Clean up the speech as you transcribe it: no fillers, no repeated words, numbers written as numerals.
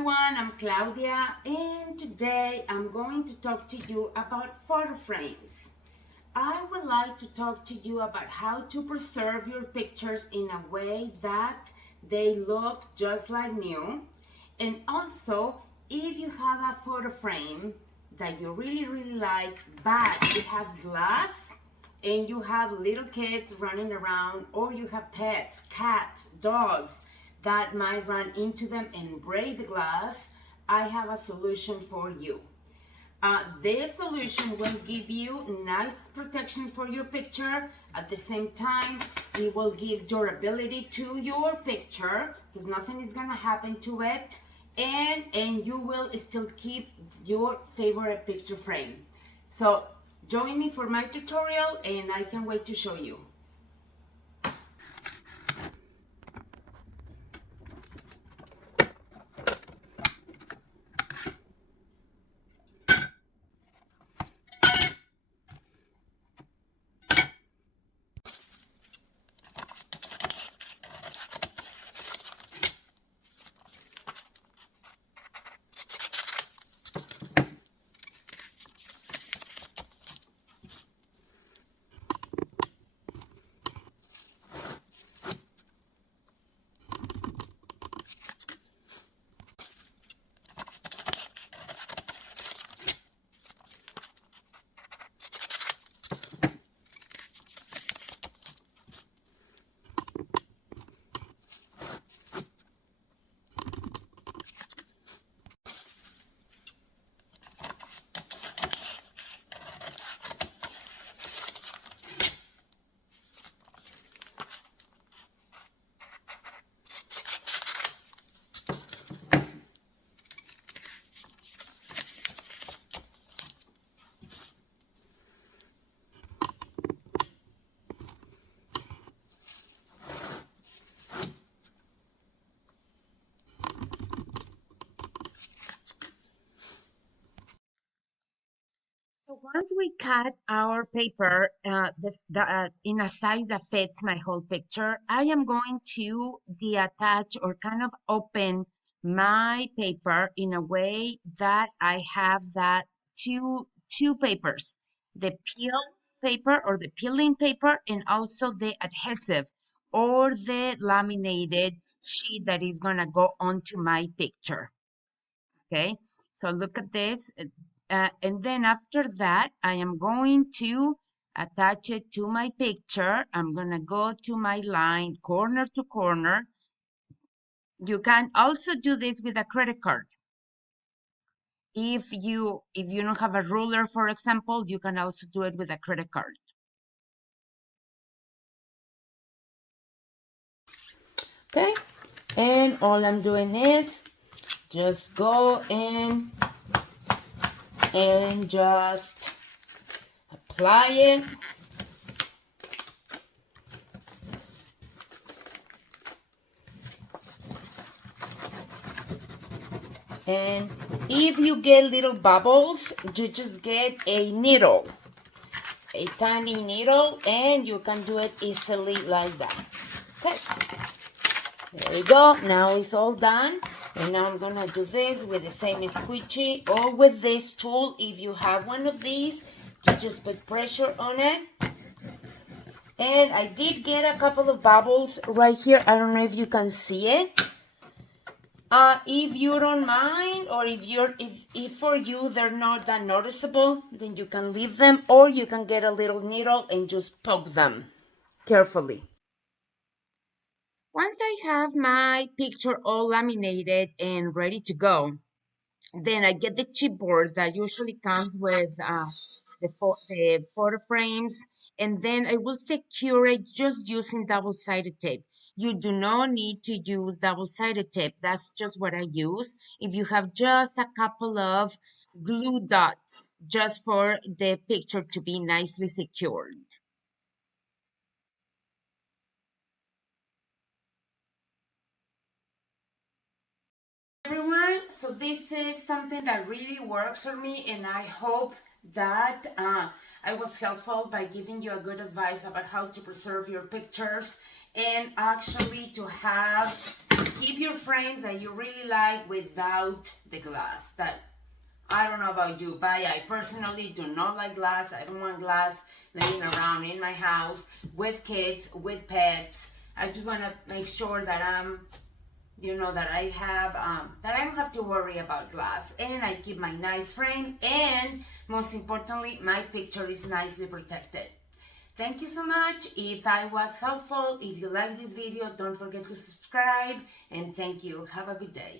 everyone, I'm Claudia, and today I'm going to talk to you about photo frames. I would like to talk to you about how to preserve your pictures in a way that they look just like new. And also, if you have a photo frame that you really like, but it has glass, and you have little kids running around, or you have pets, cats, dogs that might run into them and break the glass, I have a solution for you. This solution will give you nice protection for your picture. At the same time, it will give durability to your picture because nothing is gonna happen to it, and you will still keep your favorite picture frame. So join me for my tutorial, and I can't wait to show you. So once we cut our paper in a size that fits my whole picture, I am going to detach or kind of open my paper in a way that I have that two papers, the peel paper or the peeling paper, and also the adhesive or the laminated sheet that is gonna go onto my picture. Okay, so look at this. And then after that, I am going to attach it to my picture. I'm going to go to my line corner to corner. You can also do this with a credit card. If you don't have a ruler, for example, you can also do it with a credit card. Okay, and all I'm doing is just go in and just apply it. And if you get little bubbles, you just get a needle, a tiny needle, and you can do it easily like that. Okay, there you go. Now it's all done. And now I'm gonna do this with the same squeegee or with this tool. If you have one of these, you just put pressure on it. And I did get a couple of bubbles right here. I don't know if you can see it. If you don't mind, or if for you they're not that noticeable, then you can leave them, or you can get a little needle and just poke them carefully. Once I have my picture all laminated and ready to go, then I get the chipboard that usually comes with the photo frames, and then I will secure it just using double-sided tape. You do not need to use double-sided tape. That's just what I use. If you have just a couple of glue dots just for the picture to be nicely secured. Everyone, so this is something that really works for me, and I hope that I was helpful by giving you a good advice about how to preserve your pictures and actually to have Keep your frames that you really like without the glass. That, I don't know about you, but I personally do not like glass. I don't want glass laying around in my house with kids, with pets. I just want to make sure that that I don't have to worry about glass, and I keep my nice frame, and most importantly, my picture is nicely protected. Thank you so much. If I was helpful, if you like this video, don't forget to subscribe, and thank you. Have a good day.